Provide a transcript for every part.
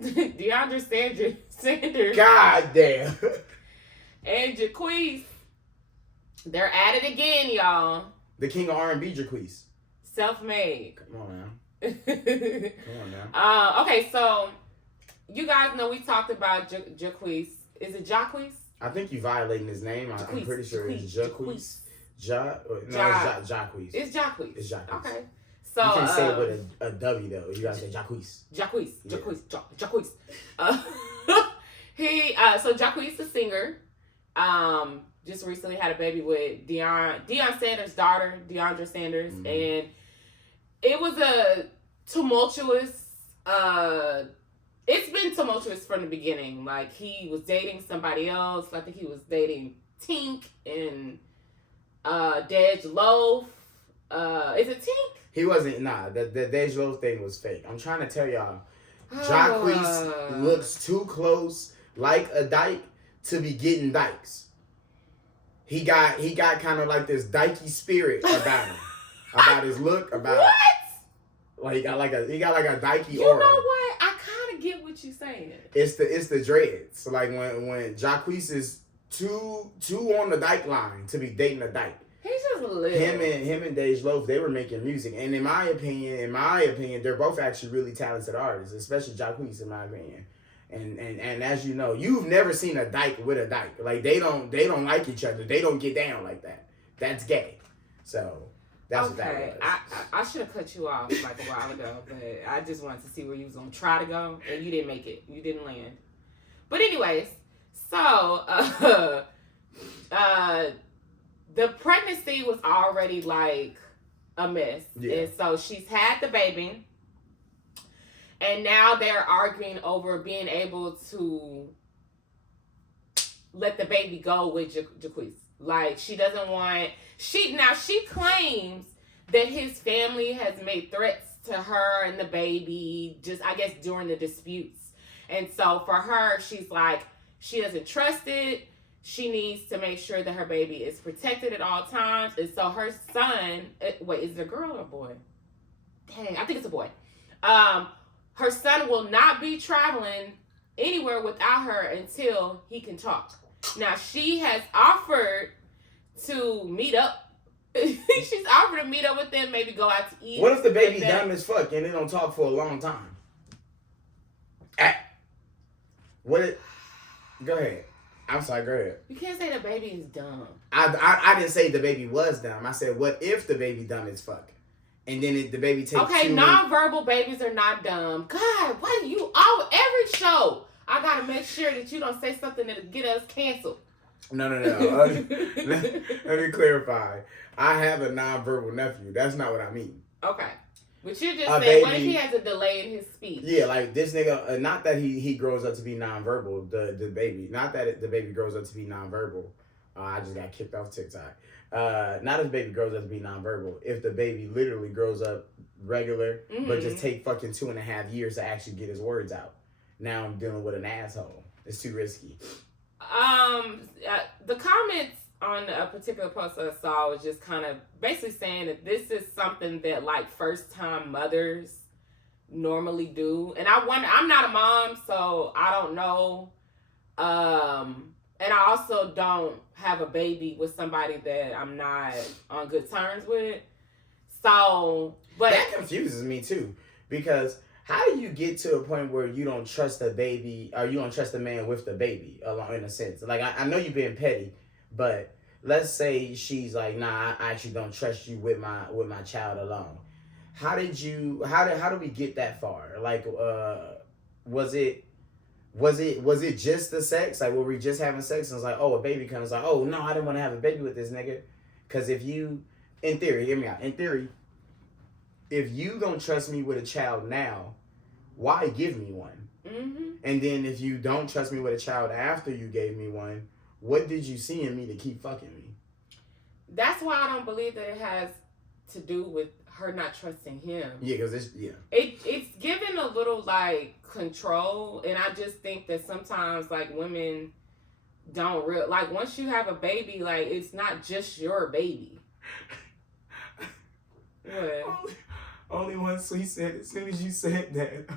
Deiondra Sanders. God damn. And Jacquees. They're at it again, y'all. The king of R&B, Jacquees. Self-made. Come on now. Come on now. Okay, so you guys know we talked about Jacquees. Is it Jacquees? I think you violating his name. I'm pretty sure it's Jacquees. Jacquees. It's Jacquees. It's Jacquees. Okay. So you can't say it with a W though. You gotta say Jacquees. Jacquees. Jacquees. So Jacquees, the singer, just recently had a baby with Deion Sanders' daughter, Deiondra Sanders, and it was a tumultuous. It's been tumultuous from the beginning. Like, he was dating somebody else. I think he was dating Tink and Dej Loaf. Is it Tink? He wasn't. Nah, the Dej Loaf thing was fake. I'm trying to tell y'all, Jacquees looks too close like a dyke to be getting dykes. He got kind of like this dykey spirit about him, about his look, about what? Like he got like a dykey you aura. You know what? I kind of get what you're saying. It's the dreads. So like when Jacquees is too on the dyke line to be dating a dyke. He's just little. Him and Dej Loaf, they were making music, and in my opinion, they're both actually really talented artists, especially Jacquees, in my opinion. And as you know, you've never seen a dyke with a dyke. Like they don't like each other. They don't get down like that. That's gay. So that's what that was. I should have cut you off like a while ago, but I just wanted to see where you was gonna try to go, and you didn't make it. You didn't land. But anyways, so the pregnancy was already like a mess, and so she's had the baby. And now they're arguing over being able to let the baby go with Jacquees. Like, she doesn't want... She claims that his family has made threats to her and the baby, just, I guess, during the disputes. And so for her, she's like, she doesn't trust it. She needs to make sure that her baby is protected at all times. And so her son... Wait, is it a girl or a boy? Dang, I think it's a boy. Her son will not be traveling anywhere without her until he can talk. Now, she has offered to meet up. She's offered to meet up with them, maybe go out to eat. What if the baby dumb as fuck and they don't talk for a long time? Go ahead. I'm sorry, go ahead. You can't say the baby is dumb. I didn't say the baby was dumb. I said, what if the baby dumb as fuck? And then the baby takes nonverbal babies are not dumb. God, why do you every show I gotta make sure that you don't say something that'll get us canceled. No. Let me clarify. I have a nonverbal nephew. That's not what I mean. Okay. But you just said, what if he has a delay in his speech? Yeah, like this nigga, not that he grows up to be nonverbal, the baby. Not that the baby grows up to be nonverbal. I just got kicked off TikTok. Not if the baby grows up to be nonverbal. If the baby literally grows up regular, but just take fucking 2.5 years to actually get his words out. Now I'm dealing with an asshole. It's too risky. The comments on a particular post I saw was just kind of basically saying that this is something that like first time mothers normally do. And I wonder, I'm not a mom, so I don't know. And I also don't have a baby with somebody that I'm not on good terms with. So, but that confuses me too, because how do you get to a point where you don't trust a baby, or you don't trust a man with the baby, in a sense? Like, I know you're being petty, but let's say she's like, nah, I actually don't trust you with my child alone. How do we get that far? Like, was it just the sex? Like, were we just having sex and it's like, oh, a baby comes, like, oh, no, I didn't want to have a baby with this nigga. Because if you, in theory, hear me out, in theory, if you don't trust me with a child now, why give me one? Mm-hmm. And then if you don't trust me with a child after you gave me one, what did you see in me to keep fucking me? That's why I don't believe that it has to do with her not trusting him. Yeah, because it's given a little like control, and I just think that sometimes like women don't like once you have a baby, like it's not just your baby. What? Only one. So he said as soon as you said that,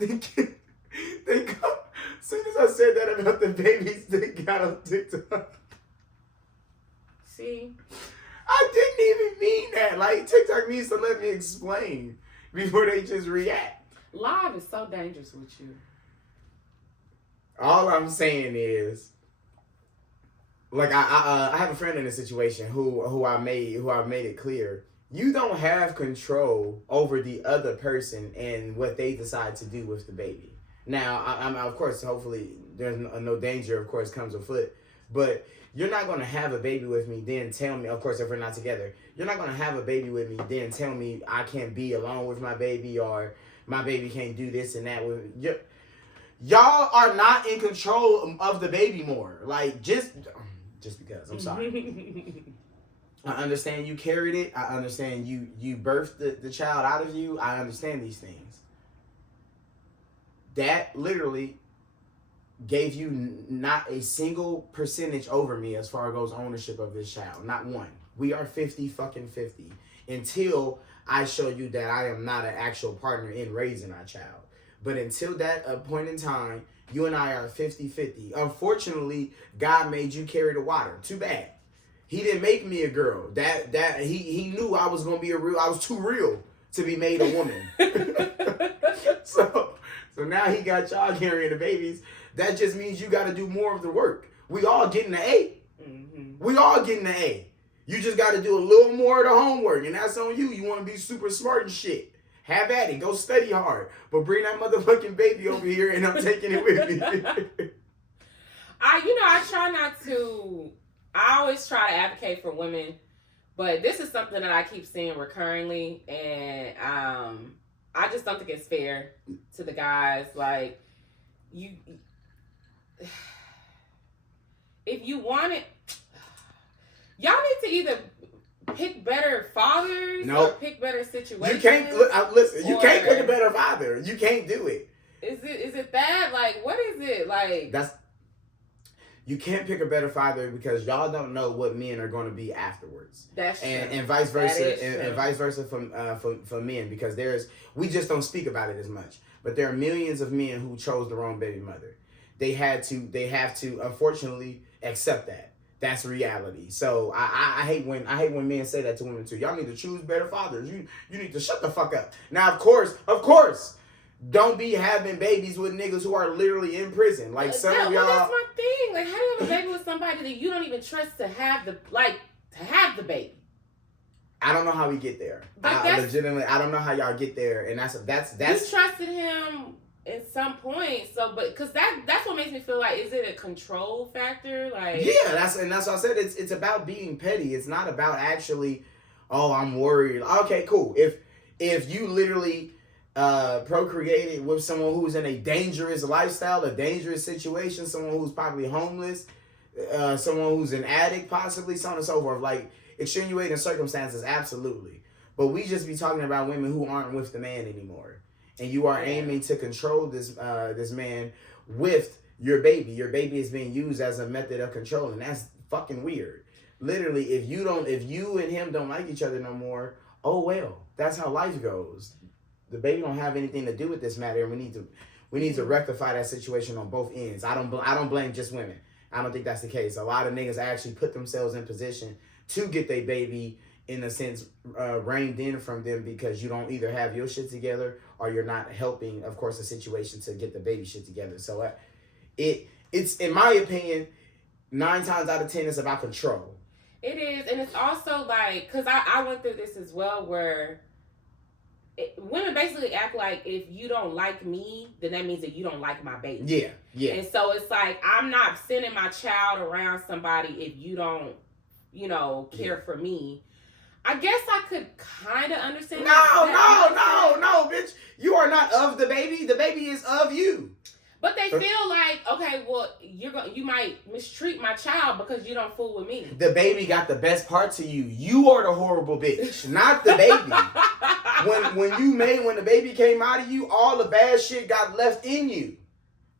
they go. As soon as I said that about the babies, they got on TikTok. See? I didn't even mean that. Like, TikTok needs to let me explain before they just react. Live is so dangerous with you. All I'm saying is, like, I have a friend in a situation who I made it clear, you don't have control over the other person and what they decide to do with the baby. Now, I'm of course, hopefully, there's no danger, of course, comes afoot, but you're not going to have a baby with me, then tell me, of course, if we're not together, you're not going to have a baby with me, then tell me I can't be alone with my baby, or my baby can't do this and that with me. Y'all are not in control of the baby more. Like, just because. I'm sorry. I understand you carried it. I understand you birthed the child out of you. I understand these things. That literally gave you not a single percentage over me as far as goes ownership of this child. Not one. We are 50-50 until I show you that I am not an actual partner in raising our child. But until that point in time, you and I are 50-50. Unfortunately, God made you carry the water. Too bad. He didn't make me a girl. That he knew I was gonna be I was too real to be made a woman. So now he got y'all carrying the babies. That just means you got to do more of the work. We all getting the A. Mm-hmm. We all getting the A. You just got to do a little more of the homework, and that's on you. You want to be super smart and shit. Have at it. Go study hard. But bring that motherfucking baby over here, and I'm taking it with me. I try not to. I always try to advocate for women, but this is something that I keep seeing recurringly, and I just don't think it's fair to the guys. Like, if you want it, y'all need to either pick better fathers or pick better situations. You can't listen. You can't pick a better father. You can't do it. Is it that? Like, what is it? Like, you can't pick a better father because y'all don't know what men are going to be afterwards. That's true. And vice versa, and vice versa from men, because we just don't speak about it as much. But there are millions of men who chose the wrong baby mother. They have to unfortunately accept that. That's reality. So I hate when men say that to women too. Y'all need to choose better fathers. You need to shut the fuck up. Now, of course, don't be having babies with niggas who are literally in prison. Like some of y'all. That's my thing. Like, how do you have a baby with somebody that you don't even trust to have the baby? I don't know how we get there. Legitimately, I don't know how y'all get there, and that's. You trusted him at some point, so because that's what makes me feel like, is it a control factor? Like, yeah, that's what I said. It's about being petty. It's not about actually. Oh, I'm worried. Okay, cool. If you literally procreated with someone who's in a dangerous lifestyle, a dangerous situation, someone who's probably homeless, someone who's an addict, possibly, so on and so forth, like extenuating circumstances, absolutely. But we just be talking about women who aren't with the man anymore, and you are aiming to control this man with your baby. Your baby is being used as a method of control, and that's fucking weird. Literally, if you and him don't like each other no more, oh well, that's how life goes. The baby don't have anything to do with this matter, and we need to rectify that situation on both ends. I don't blame just women. I don't think that's the case. A lot of niggas actually put themselves in position to get their baby, in a sense, reined in from them, because you don't either have your shit together or you're not helping, of course, the situation to get the baby shit together. So it's in my opinion, 9 times out of 10, it's about control. It is, and it's also like, because I went through this as well, where women basically act like, if you don't like me, then that means that you don't like my baby. Yeah. And so it's like, I'm not sending my child around somebody if you don't, care for me. I guess I could kind of understand. No, bitch. You are not of the baby. The baby is of you. But they feel like, okay, well, you might mistreat my child because you don't fool with me. The baby got the best parts of you. You are the horrible bitch, not the baby. When the baby came out of you, all the bad shit got left in you.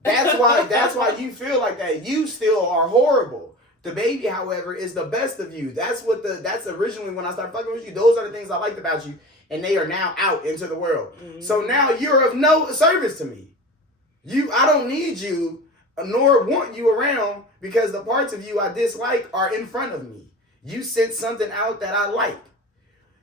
That's why you feel like that. You still are horrible. The baby, however, is the best of you. That's originally when I started fucking with you. Those are the things I liked about you. and they are now out into the world. So now you're of no service to me. I don't need you, nor want you around, because the parts of you I dislike are in front of me. You sent something out that I like.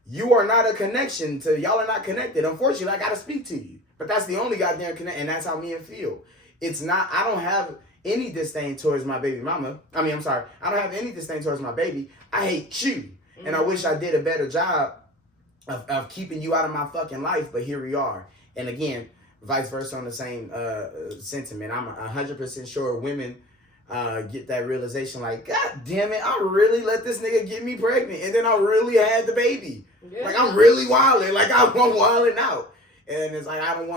You are not a connection to, y'all are not connected. Unfortunately, I gotta speak to you. But that's the only goddamn connect, and that's how men feel. It's not, I don't have any disdain towards my baby mama. I don't have any disdain towards my baby. I hate you. And I wish I did a better job of keeping you out of my fucking life, but here we are. And again, vice versa on the same sentiment. I'm 100% sure women get that realization like, God damn it, I really let this nigga get me pregnant, and then I really had the baby. Yeah. Like, I'm really wilding. Like, I'm wilding out. And it's like, I don't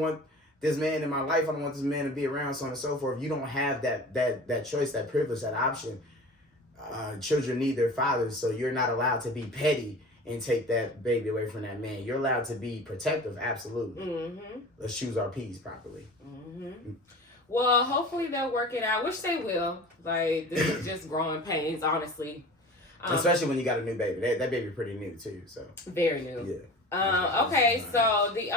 want this man in my life. I don't want this man to be around, so on and so forth. You don't have that choice, that privilege, that option. Children need their fathers, so you're not allowed to be petty and take that baby away from that man. You're allowed to be protective, absolutely. Let's choose our P's properly. Well, hopefully they'll work it out, which they will. Like, this is just growing pains, honestly. Especially when you got a new baby. That baby pretty new too, so. Very new. Yeah. Okay, so the